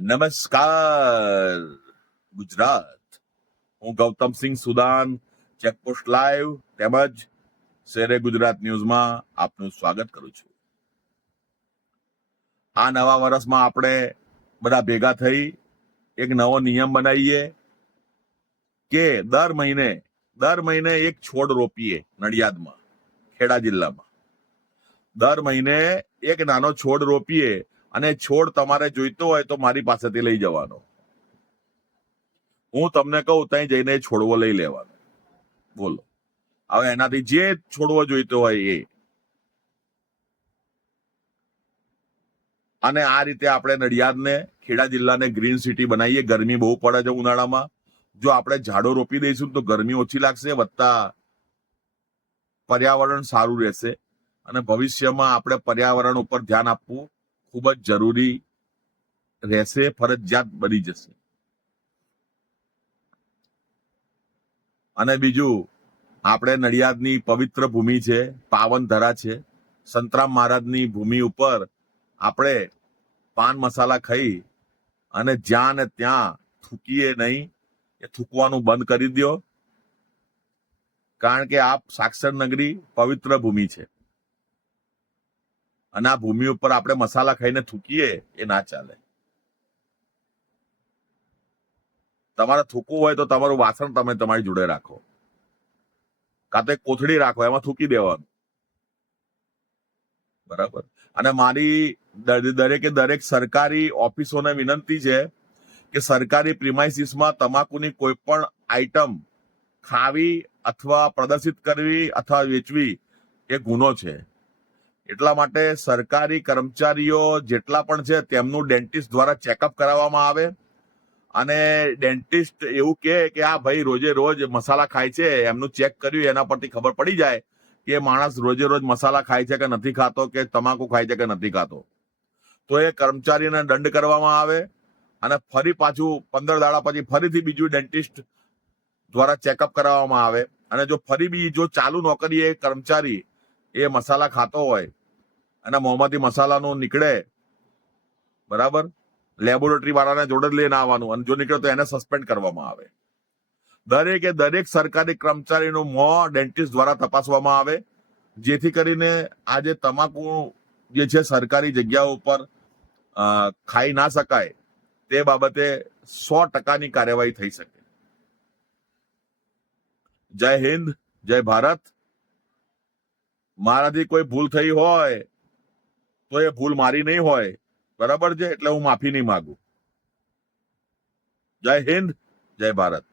નમસ્કાર ગુજરાત. હું Gautamsinh Sudan, checkpost live તેમજ શેરે ગુજરાત ન્યૂઝમાં આપનું સ્વાગત કરું છું. આ નવા વર્ષમાં આપણે બધા ભેગા થઈ એક નવો નિયમ બનાવીએ કે દર મહિને એક છોડ રોપીએ. નડિયાદમાં, ખેડા જિલ્લામાં દર મહિને એક નાનો છોડ રોપીએ અને છોડ તમારે જોઈતો હોય તો મારી પાસેથી લઈ જવાનો. હું તમને કહું ત્યાં જઈને છોડવો લઈ લેવાનો. બોલો, હવે એનાથી જે છોડવો જોઈતો હોય એ. અને આ રીતે આપણે નડિયાદને, ખેડા જિલ્લાને ગ્રીન સિટી બનાવીએ. ગરમી બહુ પડે છે ઉનાળામાં. જો આપણે ઝાડો રોપી દઈશું તો ગરમી ઓછી લાગશે, વત્તા પર્યાવરણ સારું રહેશે. અને ભવિષ્યમાં આપણે પર્યાવરણ ઉપર ધ્યાન આપવું ખૂબ જ જરૂરી રહેશે, ફરજિયાત બની જશે. અને બીજું, આપણે નડિયાદની પવિત્ર ભૂમિ છે, પાવન ધરા છે. સંતરામ મહારાજની ભૂમિ ઉપર આપણે પાન મસાલા ખાઈ અને જ્યાં ને ત્યાં થૂકીએ નહીં. એ થૂકવાનું બંધ કરી દો, કારણ કે આ સાક્ષર નગરી પવિત્ર ભૂમિ છે અને આ ભૂમિ ઉપર આપણે મસાલા ખાઈને થૂકીએ એ ના ચાલે. તમારે થૂકવું હોય તો તમારું વાસણ તમે તમારી જોડે રાખો, કાં તો એક કોથળી રાખો, એમાં થૂકી દેવાનું. બરાબર. અને મારી દરેક સરકારી ઓફિસોને વિનંતી છે કે સરકારી પ્રિમાઇસીસમાં તમાકુની કોઈ પણ આઈટમ ખાવી અથવા પ્રદર્શિત કરવી અથવા વેચવી એ ગુનો છે. એટલા માટે સરકારી કર્મચારીઓ જેટલા પણ છે તેમનું ડેન્ટિસ્ટ દ્વારા ચેકઅપ કરાવવામાં આવે. અને ડેન્ટિસ્ટ એવું કહે કે આ ભાઈ રોજે રોજ મસાલા ખાય છે, એમનું ચેક કર્યું, એના પરથી ખબર પડી જાય કે માણસ રોજે રોજ મસાલા ખાય છે કે નથી ખાતો, કે તમાકુ ખાય છે કે નથી ખાતો, તો એ કર્મચારીને દંડ કરવામાં આવે. અને ફરી પાછું 15 દાડા પછી ફરીથી બીજું ડેન્ટિસ્ટ દ્વારા ચેકઅપ કરાવવામાં આવે. અને જો ફરી બી જો ચાલુ નોકરી એ કર્મચારી એ મસાલા ખાતો હોય અને મોંમાંથી મસાલાનું નીકળે, બરાબર, લેબોરેટરી વાળાને જોડે જ લઈને આવવાનું. અને જો નીકળે તો એને સસ્પેન્ડ કરવામાં આવે. દરેક સરકારી કર્મચારીનું મોં ડેન્ટિસ્ટ દ્વારા તપાસવામાં આવે, જેથી કરીને આજે તમાકુ જે છે સરકારી જગ્યાઓ ઉપર ખાઈ ના શકાય, તે બાબતે 100% કાર્યવાહી થઈ શકે. જય હિન્દ, જય ભારત. મારાથી કોઈ ભૂલ થઈ હોય તો એ ભૂલ મારી નહીં હોય, બરાબર છે, એટલે હું માફી નહીં માંગુ. જય હિન્દ, જય ભારત.